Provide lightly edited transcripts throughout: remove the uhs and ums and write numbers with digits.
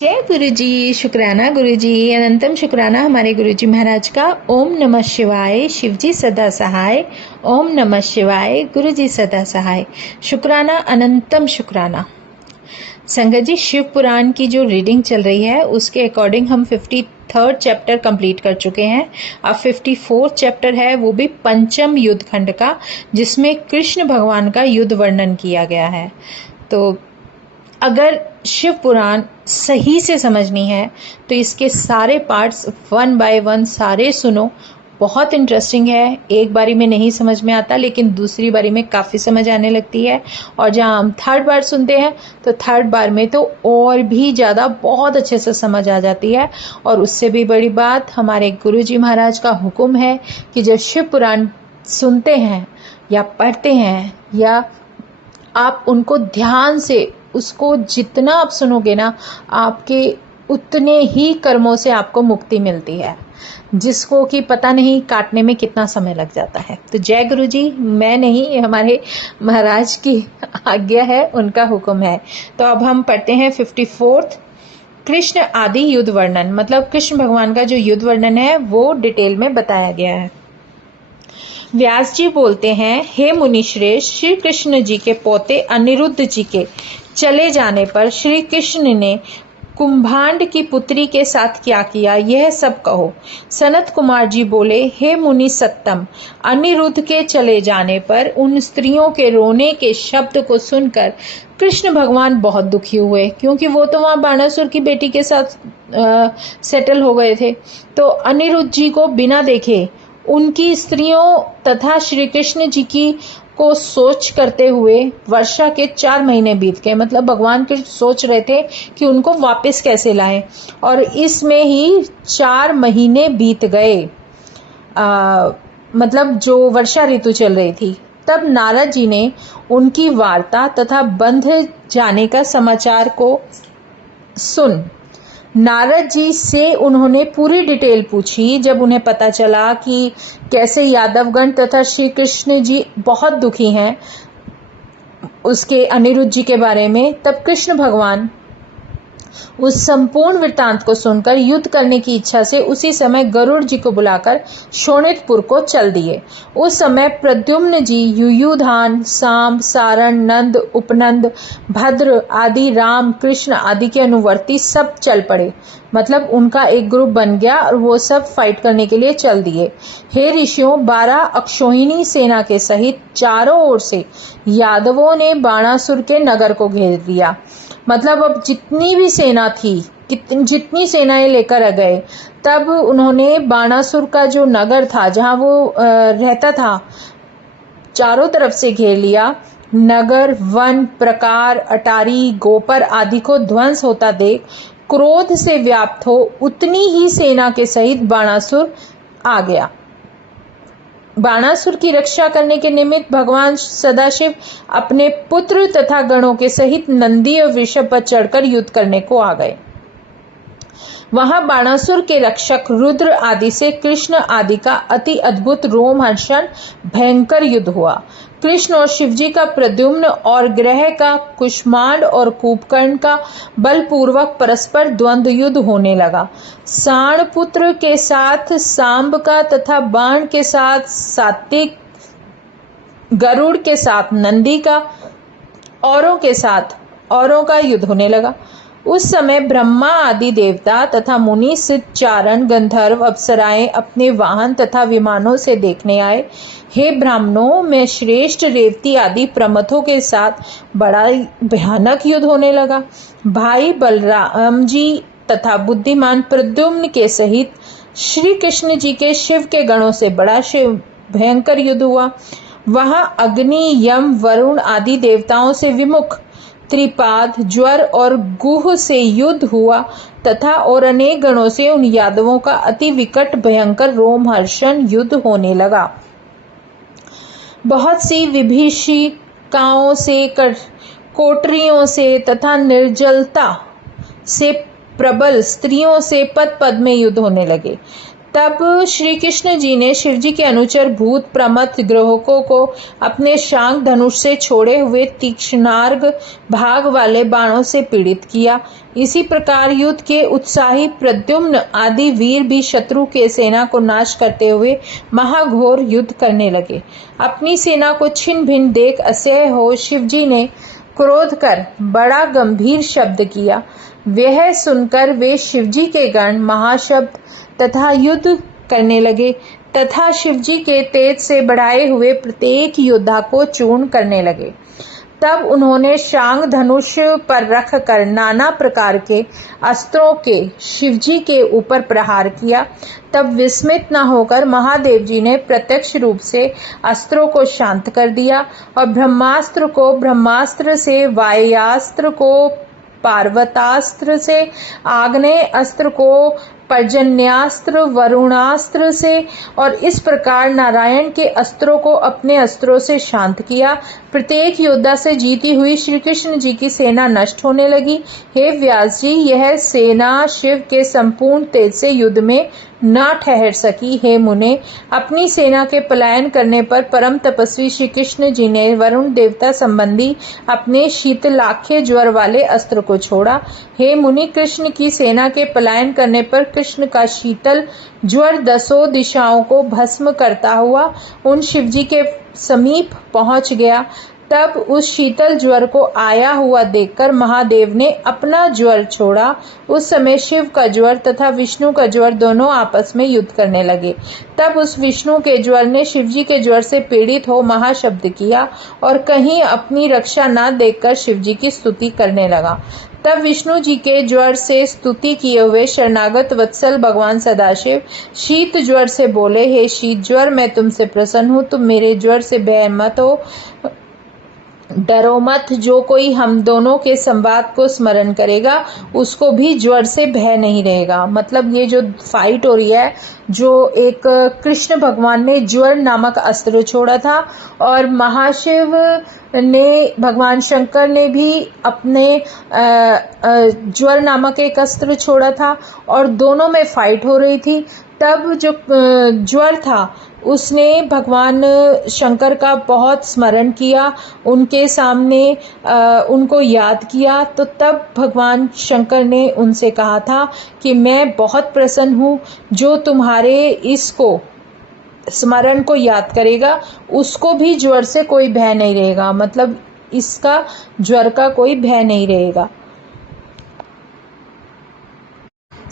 जय गुरु जी। शुक्राना गुरु जी, अनंतम शुक्राना हमारे गुरु जी महाराज का। ओम नमः शिवाय। शिव जी सदा सहाय। ओम नमः शिवाय। गुरु जी सदा सहाय। शुक्राना, अनंतम शुक्राना। संगत जी, शिव पुराण की जो रीडिंग चल रही है उसके अकॉर्डिंग हम 53rd चैप्टर कंप्लीट कर चुके हैं। अब 54th चैप्टर है, वो भी पंचम युद्ध खंड का, जिसमें कृष्ण भगवान का युद्ध वर्णन किया गया है। तो अगर शिव पुराण सही से समझनी है तो इसके सारे पार्ट्स 1 बाय 1 सारे सुनो। बहुत इंटरेस्टिंग है। एक बारी में नहीं समझ में आता, लेकिन दूसरी बारी में काफ़ी समझ आने लगती है। और जहाँ हम 3rd बार सुनते हैं तो 3rd बार में तो और भी ज़्यादा बहुत अच्छे से समझ आ जाती है। और उससे भी बड़ी बात, हमारे गुरु जी महाराज का हुक्म है कि जब शिव पुराण सुनते हैं या पढ़ते हैं या आप उनको ध्यान से, उसको जितना आप सुनोगे ना, आपके उतने ही कर्मों से आपको मुक्ति मिलती है, जिसको कि पता नहीं काटने में कितना समय लग जाता है। तो जय गुरु जी। मैं नहीं, ये हमारे महाराज की आज्ञा है, उनका हुक्म है। तो अब हम पढ़ते हैं 54th कृष्ण आदि युद्ध वर्णन। मतलब कृष्ण भगवान का जो युद्ध वर्णन है वो डिटेल में बताया गया है। व्यास जी बोलते हैं, हे मुनि श्रेष्ठ, श्री कृष्ण जी के पोते अनिरुद्ध जी के चले जाने पर श्री कृष्ण ने कुंभांड की पुत्री के साथ क्या किया, यह सब कहो। सनत कुमार जी बोले, हे मुनि सत्तम, अनिरुद्ध के चले जाने पर उन स्त्रियों के रोने के शब्द को सुनकर कृष्ण भगवान बहुत दुखी हुए, क्योंकि वो तो वहां बाणासुर की बेटी के साथ सेटल हो गए थे। तो अनिरुद्ध जी को बिना देखे उनकी स्त्रियों तथा श्री कृष्ण जी की को सोच करते हुए वर्षा के 4 महीने बीत गए। मतलब भगवान के सोच रहे थे कि उनको वापस कैसे लाएं, और इसमें ही 4 महीने बीत गए। मतलब जो वर्षा ऋतु चल रही थी, तब नारद जी ने उनकी वार्ता तथा बंध जाने का समाचार को सुन नारद जी से उन्होंने पूरी डिटेल पूछी। जब उन्हें पता चला कि कैसे यादवगण तथा श्री कृष्ण जी बहुत दुखी हैं उसके अनिरुद्ध जी के बारे में, तब कृष्ण भगवान उस संपूर्ण वृत्तांत को सुनकर युद्ध करने की इच्छा से उसी समय गरुड़ जी को बुलाकर शोणितपुर को चल दिए। उस समय प्रद्युम्न जी युयुधान, साम्ब, सारण, नंद, उपनंद, भद्र आदि राम कृष्ण आदि के अनुवर्ती सब चल पड़े। मतलब उनका एक ग्रुप बन गया और वो सब फाइट करने के लिए चल दिए। हे ऋषियों, 12 अक्षोहिणी सेना के सहित चारों ओर से यादवों ने बाणासुर के नगर को घेर दिया। मतलब अब जितनी भी सेना थी, जितनी सेनाएं लेकर आ गए, तब उन्होंने बाणासुर का जो नगर था जहां वो रहता था, चारों तरफ से घेर लिया। नगर, वन, प्रकार, अटारी, गोपर आदि को ध्वंस होता देख क्रोध से व्याप्त हो उतनी ही सेना के सहित बाणासुर आ गया। बाणासुर की रक्षा करने के निमित्त भगवान सदाशिव अपने पुत्र तथा गणों के सहित नंदी और वृषभ पर चढ़कर युद्ध करने को आ गए। वहां बाणासुर के रक्षक रुद्र आदि से कृष्ण आदि का अति अद्भुत रोमहर्षण भयंकर युद्ध हुआ। कृष्ण और शिवजी का प्रद्युम्न और ग्रह का कुष्मांड और कुंभकर्ण का बलपूर्वक परस्पर द्वंद्व युद्ध होने लगा। साणपुत्र के साथ सांब का तथा बाण के साथ सात्विक, गरुड़ के साथ नंदी का, औरों के साथ औरों का युद्ध होने लगा। उस समय ब्रह्मा आदि देवता तथा मुनि, सिद्ध, चारण, गंधर्व, अप्सराएं अपने वाहन तथा विमानों से देखने आए। हे ब्राह्मणों, मैं श्रेष्ठ रेवती आदि प्रमथों के साथ बड़ा भयानक युद्ध होने लगा। भाई बलराम जी तथा बुद्धिमान प्रद्युम्न के सहित श्री कृष्ण जी के शिव के गणों से बड़ा भयंकर युद्ध हुआ। वहां अग्नि, यम, वरुण आदि देवताओं से विमुख त्रिपाद, ज्वर और गुह से युद्ध हुआ तथा और अनेक गणों से उन यादवों का अति विकट भयंकर रोमहर्षण युद्ध होने लगा। बहुत सी विभीषिकाओं से, कोटरियों से तथा निर्जलता से प्रबल स्त्रियों से पद पद में युद्ध होने लगे। तब श्री कृष्ण जी ने शिवजी के अनुचर भूत प्रमथ ग्रहों को अपने शांग धनुष से छोड़े हुए तीक्ष्णार्घ भाग वाले बाणों से पीड़ित किया। इसी प्रकार युद्ध के उत्साही प्रद्युम्न आदि वीर भी शत्रु के सेना को नाश करते हुए महाघोर युद्ध करने लगे। अपनी सेना को छिन्न भिन्न देख असह्य हो शिवजी ने क्रोध कर बड़ा गंभीर शब्द किया। वह सुनकर वे शिवजी के गण महाशब्द तथा युद्ध करने लगे तथा शिवजी के तेज से बढ़ाए हुए प्रत्येक योद्धा को चूर्ण करने लगे। तब उन्होंने शांग धनुष पर रख कर नाना प्रकार के अस्त्रों के शिवजी के ऊपर प्रहार किया। तब विस्मित न होकर महादेव जी ने प्रत्यक्ष रूप से अस्त्रों को शांत कर दिया और ब्रह्मास्त्र को ब्रह्मास्त्र से, वायुयास्त्र को पार्वतास्त्र से, आग्नेय अस्त्र को पर्जन्यास्त्र, वरुणास्त्र से और इस प्रकार नारायण के अस्त्रों को अपने अस्त्रों से शांत किया। प्रत्येक योद्धा से जीती हुई श्री कृष्ण जी की सेना नष्ट होने लगी। हे व्यास जी, यह सेना शिव के संपूर्ण तेज से युद्ध में न ठहर सकी। हे मुने, अपनी सेना के पलायन करने पर परम तपस्वी श्री कृष्ण जी ने वरुण देवता संबंधी अपने शीतलाख्य ज्वर वाले अस्त्र को छोड़ा। हे मुनि, कृष्ण की सेना के पलायन करने पर कृष्ण का शीतल ज्वर दसों दिशाओं को भस्म करता हुआ उन शिवजी के समीप पहुंच गया। तब उस शीतल ज्वर को आया हुआ देखकर महादेव ने अपना ज्वर छोड़ा। उस समय शिव का ज्वर तथा विष्णु का ज्वर दोनों आपस में युद्ध करने लगे। तब उस विष्णु के ज्वर ने शिवजी के ज्वर से पीड़ित हो महाशब्द किया और कहीं अपनी रक्षा न देखकर शिवजी की स्तुति करने लगा। तब विष्णु जी के ज्वर से स्तुति किए हुए शरणागत वत्सल भगवान सदाशिव शीत ज्वर से बोले, हे शीत ज्वर, मैं तुमसे प्रसन्न हूँ, तुम मेरे ज्वर से भय मत हो, डरो मत। जो कोई हम दोनों के संवाद को स्मरण करेगा उसको भी ज्वर से भय नहीं रहेगा। मतलब ये जो फाइट हो रही है, जो एक कृष्ण भगवान ने ज्वर नामक अस्त्र छोड़ा था और महाशिव ने, भगवान शंकर ने भी अपने ज्वर नामक एक अस्त्र छोड़ा था और दोनों में फाइट हो रही थी। तब जो ज्वर था उसने भगवान शंकर का बहुत स्मरण किया, उनके सामने उनको याद किया। तो तब भगवान शंकर ने उनसे कहा था कि मैं बहुत प्रसन्न हूँ, जो तुम्हारे इसको स्मरण को याद करेगा उसको भी ज्वर से कोई भय नहीं रहेगा। मतलब इसका ज्वर का कोई भय नहीं रहेगा।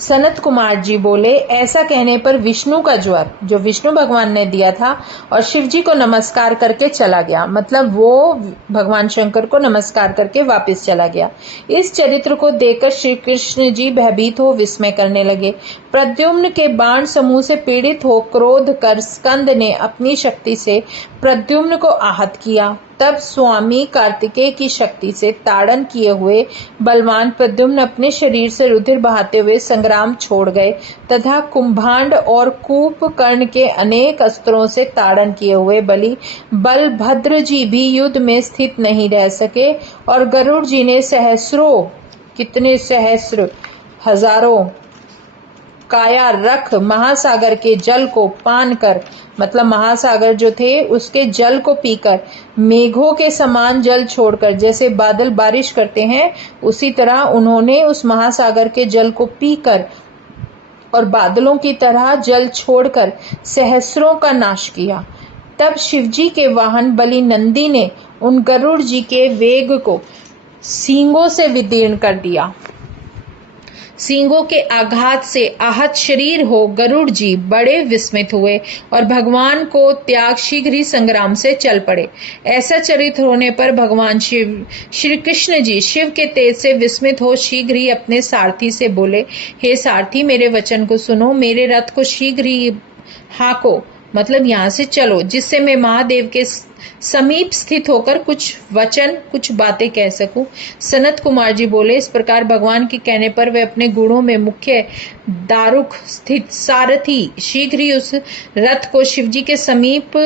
सनत कुमार जी बोले, ऐसा कहने पर विष्णु का ज्वर, जो विष्णु भगवान ने दिया था, और शिव जी को नमस्कार करके चला गया। मतलब वो भगवान शंकर को नमस्कार करके वापस चला गया। इस चरित्र को देखकर श्री कृष्ण जी भयभीत हो विस्मय करने लगे। प्रद्युम्न के बाण समूह से पीड़ित हो क्रोध कर स्कंद ने अपनी शक्ति से प्रद्युम्न को आहत किया। तब स्वामी कार्तिकेय की शक्ति से ताड़न किए हुए बलवान प्रद्युम्न अपने शरीर से रुधिर बहाते हुए संग्राम छोड़ गए तथा कुंभांड और कूपकर्ण के अनेक अस्त्रों से ताड़न किए हुए बलभद्र जी भी युद्ध में स्थित नहीं रह सके और गरुड़ जी ने सहस्रों, कितने सहस्र, हजारों काया रख महासागर के जल को पान कर, मतलब महासागर जो थे उसके जल को पीकर, मेघों के समान जल छोड़कर, जैसे बादल बारिश करते हैं उसी तरह उन्होंने उस महासागर के जल को पीकर और बादलों की तरह जल छोड़कर सहस्रों का नाश किया। तब शिवजी के वाहन बलि नंदी ने उन गरुड़ जी के वेग को सींगों से विदीर्ण कर दिया। सींगों के आघात से आहत शरीर हो गरुड़ जी बड़े विस्मित हुए और भगवान को त्याग शीघ्र ही संग्राम से चल पड़े। ऐसा चरित्र होने पर भगवान शिव, श्री कृष्ण जी शिव के तेज से विस्मित हो शीघ्र ही अपने सारथी से बोले, हे सारथी, मेरे वचन को सुनो, मेरे रथ को शीघ्र ही हाको, मतलब यहाँ से चलो, जिससे मैं महादेव के समीप स्थित होकर कुछ वचन, कुछ बातें कह सकूं। सनत कुमार जी बोले, इस प्रकार भगवान के कहने पर वे अपने गुणों में मुख्य दारुक स्थित सारथी शीघ्र ही उस रथ को शिवजी के समीप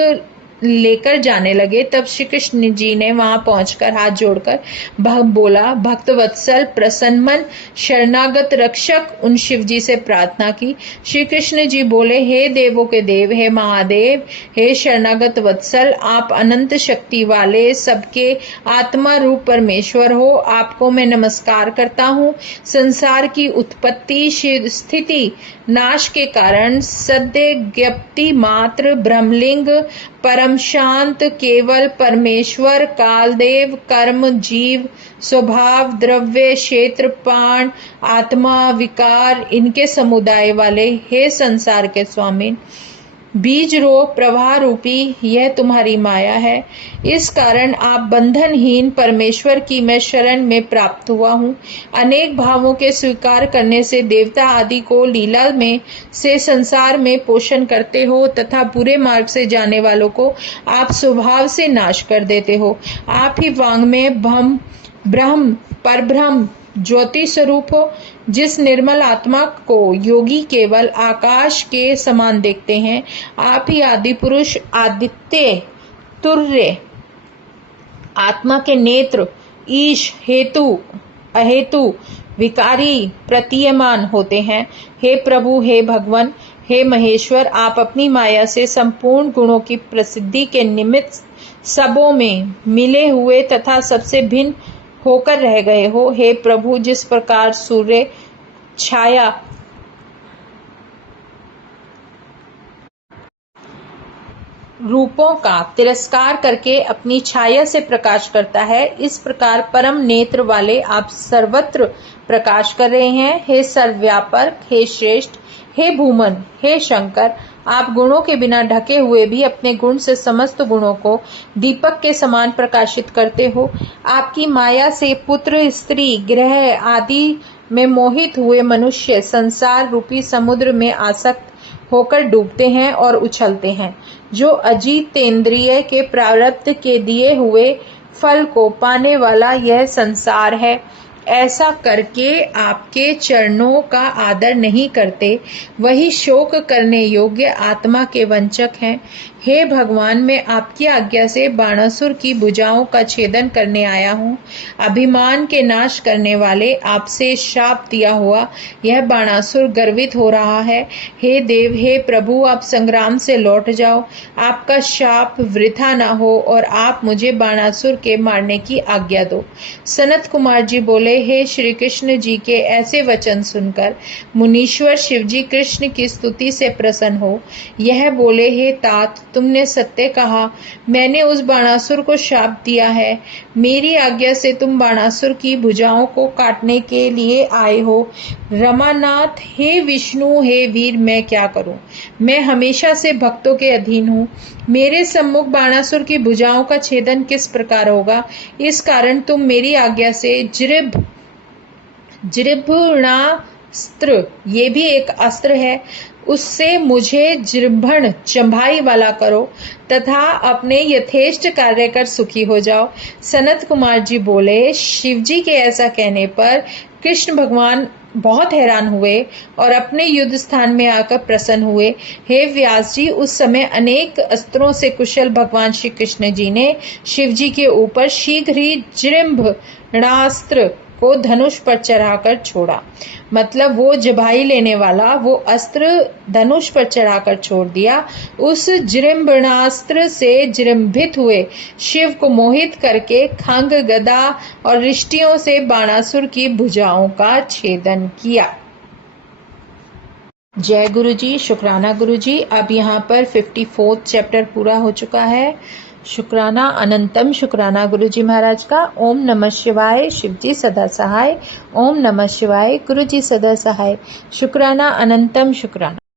लेकर जाने लगे, तब श्री कृष्ण जी ने वहां पहुंचकर हाथ जोड़कर बोला, भक्तवत्सल, प्रसन्न मन, शरणागत रक्षक, उन शिव जी से प्रार्थना की। श्री कृष्ण जी बोले, हे देवों के देव, हे महादेव, हे शरणागत वत्सल, आप अनंत शक्ति वाले सबके आत्मा रूप परमेश्वर हो। आपको मैं नमस्कार करता हूँ। संसार की उत्पत्ति, स्थिति, नाश के कारण सद्य ज्ञप्ति मात्र ब्रह्मलिंग, परम शांत, केवल परमेश्वर, कालदेव, कर्म, जीव, स्वभाव, द्रव्य, क्षेत्र, प्राण, आत्मा, विकार, इनके समुदाय वाले हे संसार के स्वामी, बीज रूप प्रवाह रूपी यह तुम्हारी माया है। इस कारण आप बंधनहीन परमेश्वर की मैं शरण में प्राप्त हुआ हूँ। अनेक भावों के स्वीकार करने से देवता आदि को लीला में से संसार में पोषण करते हो तथा बुरे मार्ग से जाने वालों को आप स्वभाव से नाश कर देते हो। आप ही वांग्मय ब्रह्म, परब्रह्म, ज्योति स्वरूप हो। जिस निर्मल आत्मा को योगी केवल आकाश के समान देखते हैं, आप ही आदि पुरुष, आदित्य तुर्य, आत्मा के नेत्र, ईश, हेतु, अहेतु, विकारी, प्रतीयमान होते हैं। हे प्रभु, हे भगवान, हे महेश्वर, आप अपनी माया से संपूर्ण गुणों की प्रसिद्धि के निमित्त सबों में मिले हुए तथा सबसे भिन्न होकर रह गए हो। हे प्रभु, जिस प्रकार सूर्य छाया रूपों का तिरस्कार करके अपनी छाया से प्रकाश करता है, इस प्रकार परम नेत्र वाले आप सर्वत्र प्रकाश कर रहे हैं। हे सर्वव्यापक, हे श्रेष्ठ, हे भूमन, हे शंकर, आप गुणों के बिना ढके हुए भी अपने गुण से समस्त गुणों को दीपक के समान प्रकाशित करते हो। आपकी माया से पुत्र, स्त्री, ग्रह आदि में मोहित हुए मनुष्य संसार रूपी समुद्र में आसक्त होकर डूबते हैं और उछलते हैं। जो अजीतेंद्रिय के प्रारब्ध के दिए हुए फल को पाने वाला यह संसार है, ऐसा करके आपके चरणों का आदर नहीं करते, वही शोक करने योग्य आत्मा के वंचक हैं। हे भगवान, मैं आपकी आज्ञा से बाणासुर की भुजाओं का छेदन करने आया हूँ। अभिमान के नाश करने वाले, आपसे शाप दिया हुआ यह बाणासुर गर्वित हो रहा है। हे देव, हे प्रभु, आप संग्राम से लौट जाओ, आपका शाप वृथा ना हो और आप मुझे बाणासुर के मारने की आज्ञा दो। सनत कुमार जी बोले, हे श्री कृष्ण जी के ऐसे वचन सुनकर मुनीश्वर शिवजी कृष्ण की स्तुति से प्रसन्न हो यह बोले, हे तात, तुमने सत्य कहा। मैंने उस बाणासुर को शाप दिया है। मेरी आज्ञा से तुम बाणासुर की भुजाओं को काटने के लिए आए हो। रमानाथ, हे विष्णु, हे वीर, मैं क्या करूं? मैं हमेशा से भक्तों के अधीन हूँ। मेरे सम्मुख बाणासुर की भुजाओं का छेदन किस प्रकार होगा? इस कारण तुम मेरी आज्ञा से जृंभणास्त्र, ये भी एक अस्त्र है, उससे मुझे जृंभण चंभाई वाला करो तथा अपने यथेष्ट कार्य कर सुखी हो जाओ। सनत कुमार जी बोले, शिवजी के ऐसा कहने पर कृष्ण भगवान बहुत हैरान हुए और अपने युद्ध स्थान में आकर प्रसन्न हुए। हे व्यास जी, उस समय अनेक अस्त्रों से कुशल भगवान श्री कृष्ण जी ने शिवजी के ऊपर शीघ्र ही जृंभणास्त्र को धनुष पर चढ़ाकर छोड़ा। मतलब वो जबाई लेने वाला वो अस्त्र धनुष पर चढ़ाकर छोड़ दिया। उस जृंभणास्त्र से जृंभित हुए शिव को मोहित करके खंग, गदा और रिष्टियों से बाणासुर की भुजाओं का छेदन किया। जय गुरु जी, शुक्राना गुरु जी। अब यहाँ पर 54वां चैप्टर पूरा हो चुका है। शुक्राना अनंतम, शुक्राना गुरु जी महाराज का। ओम नमः शिवाय, शिव जी सदा सहाय। ओम नमः शिवाय, गुरु जी सदा सहाय। शुक्राना अनंतम, शुक्राना।